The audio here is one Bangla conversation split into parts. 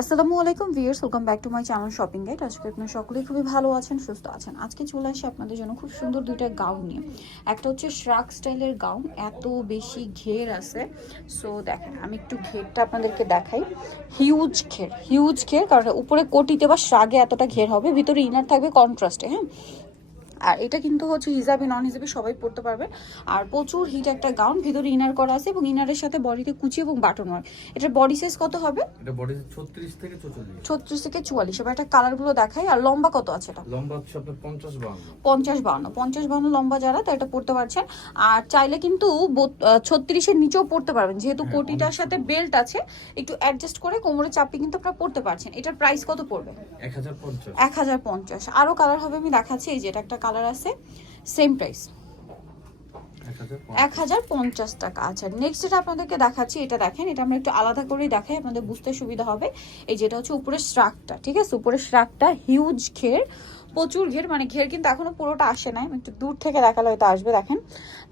আসসালামু আলাইকুম viewers, welcome back to my channel shopping guide. আজকে আপনারা সকলেই খুবই ভালো আছেন, সুস্থ আছেন। আজকে চলে আসি আপনাদের জন্য খুব সুন্দর দুইটা গাউন নিয়ে। একটা হচ্ছে শ্রাক স্টাইলের গাউন, এত বেশি ঘের আছে। সো দেখেন, আমি একটু ঘেরটা আপনাদেরকে দেখাই। হিউজ ঘের, কারণ উপরে কোটিতে বা শ্রাগে এতটা ঘের হবে, ভিতরে ইনার থাকবে কন্ট্রাস্টে। হ্যাঁ, আর এটা কিন্তু হচ্ছে হিজাবি নন হিজাবি সবাই পড়তে পারবে। আর প্রচুর হিট একটা গাউন, ভিতরে ইনার করা আছে এবং ইনারের সাথে বডিতে কুচি এবং বাটন ওয়ার্ক। এটার বডি সাইজ কত হবে? এটা বডি 36 থেকে 44। 36 থেকে 44। এবার একটা কালারগুলো দেখাই। আর লম্বা কত আছে এটা? লম্বা হচ্ছে আপনার 50-52 লম্বা যারা, তো এটা পড়তে পারছেন। আর চাইলে কিন্তু 36-এর নিচেও পড়তে পারবেন, যেহেতু কোটিটার সাথে বেল্ট আছে, একটু অ্যাডজাস্ট করে কোমরে চাপিয়ে কিন্তু আপনারা পড়তে পারছেন। এটার প্রাইস কত পড়বে? 1050। আরো কালার হবে, আমি দেখাচ্ছি। এই যে এটা একটা কালার আছে, সেম প্রাইস 1050 টাকা। আচ্ছা, নেক্সট যেটা আপনাদেরকে দেখাচ্ছি, এটা দেখেন, এটা আমরা একটু আলাদা করেই দেখাই, আপনাদের বুঝতে সুবিধা হবে। এই যেটা হচ্ছে উপরের শ্রাকটা, ঠিক আছে? উপরের শ্রাকটা হিউজ ঘের, প্রচুর ঘের, মানে ঘের কিন্তু এখনো পুরোটা আসে নাই, একটু দূর থেকে দেখালে হয়তো আসবে। দেখেন,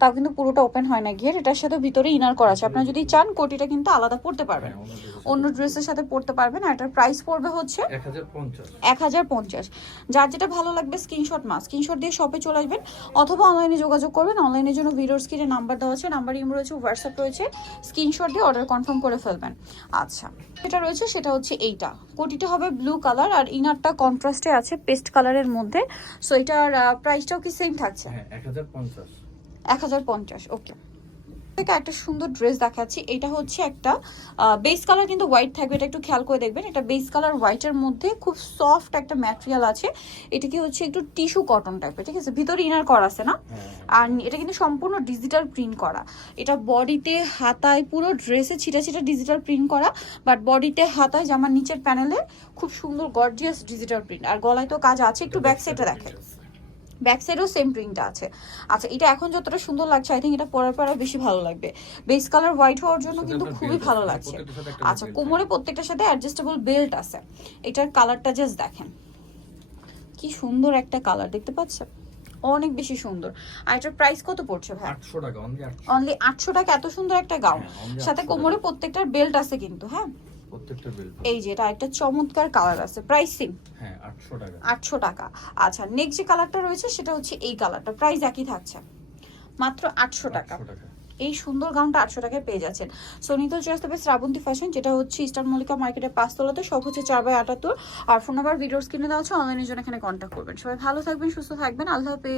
তাও কিন্তু পুরোটা ওপেন হয় না ঘের। এটার সাথে ভিতরে ইনার করা আছে। আপনারা যদি চান কোটিটা কিন্তু আলাদা পড়তে পারবেন, অন্য ড্রেসের সাথে পড়তে পারবেন। আর এটার প্রাইস পড়বে হচ্ছে 1050। যার যেটা ভালো লাগবে স্ক্রিনশট দিয়ে শপে চলে আসবেন, অথবা অনলাইনে যোগাযোগ করবেন। অনলাইনের জন্য ভিডিওর স্ক্রিনে নাম্বার দেওয়া আছে, নাম্বার ইমো রয়েছে, হোয়াটসঅ্যাপ রয়েছে। স্ক্রিনশট দিয়ে অর্ডার কনফার্ম করে ফেলবেন। আচ্ছা, যেটা রয়েছে সেটা হচ্ছে এইটা, কোটিটা হবে ব্লু কালার আর ইনারটা কন্ট্রাস্টে আছে পেস্ট কালারের মধ্যে। সো এটার প্রাইসটাও কি সেম থাকছে? 1050। ওকে, একটা সুন্দর ড্রেস দেখাচ্ছি। এটা হচ্ছে একটা বেস কালার কিন্তু হোয়াইট থাকবে, এটা একটু খেয়াল করে দেখবেন। এটা বেস কালার হোয়াইটের মধ্যে খুব সফট একটা ম্যাটেরিয়াল আছে। এটা কি হচ্ছে একটু টিস্যু কটন টাইপের, ঠিক আছে? ভিতরে ইনার করা আছে না? আর এটা কিন্তু সম্পূর্ণ ডিজিটাল প্রিন্ট করা। এটা বডিতে হাতায় পুরো ড্রেসে ছিটা ডিজিটাল প্রিন্ট করা, বাট বডিতে হাতায় জামার নিচের প্যানেলে খুব সুন্দর গর্জিয়াস ডিজিটাল প্রিন্ট। আর গলায় তো কাজ আছে, একটু ব্যাক সাইডে দেখেন, ব্যাক সাইডেও সেম প্রিন্টটা আছে। আচ্ছা, এটা এখন যতটা সুন্দর লাগছে, আই থিঙ্ক এটা পরার পর বেশি ভালো লাগবে। বেস কালার হোয়াইট হওয়ার জন্য কিন্তু খুবই ভালো লাগছে। আচ্ছা, কোমরে প্রত্যেকটার সাথে অ্যাডজাস্টেবল বেল্ট আছে। এটার কালারটা জাস্ট দেখেন, কি সুন্দর একটা কালার, দেখতে পাচ্ছেন? অনেক বেশি সুন্দর। আর এটার প্রাইস কত পড়ছে ভাই? 800 টাকা, অনলি 800 টাকা। এত সুন্দর একটা গাউন, সাথে কোমরে প্রত্যেকটার বেল্ট আছে কিন্তু। হ্যাঁ, প্রত্যেকটা বেল্ট। এই যে এটা একটা চমৎকার কালার আছে। প্রাইস সেম, 800 টাকা। আচ্ছা, নেক্সট যে কালারটা রয়েছে সেটা হচ্ছে এই কালারটা, প্রাইস একই থাকছে, মাত্র 800 টাকা। এই সুন্দর গাউনটা 800 টাকায় পেয়ে যাচ্ছেন। সোনিতো চয়েস তবে শ্রাবন্তী ফ্যাশন, যেটা হচ্ছে ইস্টার্ন মল্লিকা মার্কেটের 5 তলাতে, সব হচ্ছে 4/78। আর ফোন নাম্বার ভিডিওর স্ক্রিনে দেওয়া আছে, অনলাইনের জন্য এখানে কন্ট্যাক্ট করবেন। সবাই ভালো থাকবেন, সুস্থ থাকবেন, আল্লাহ হাফেজ।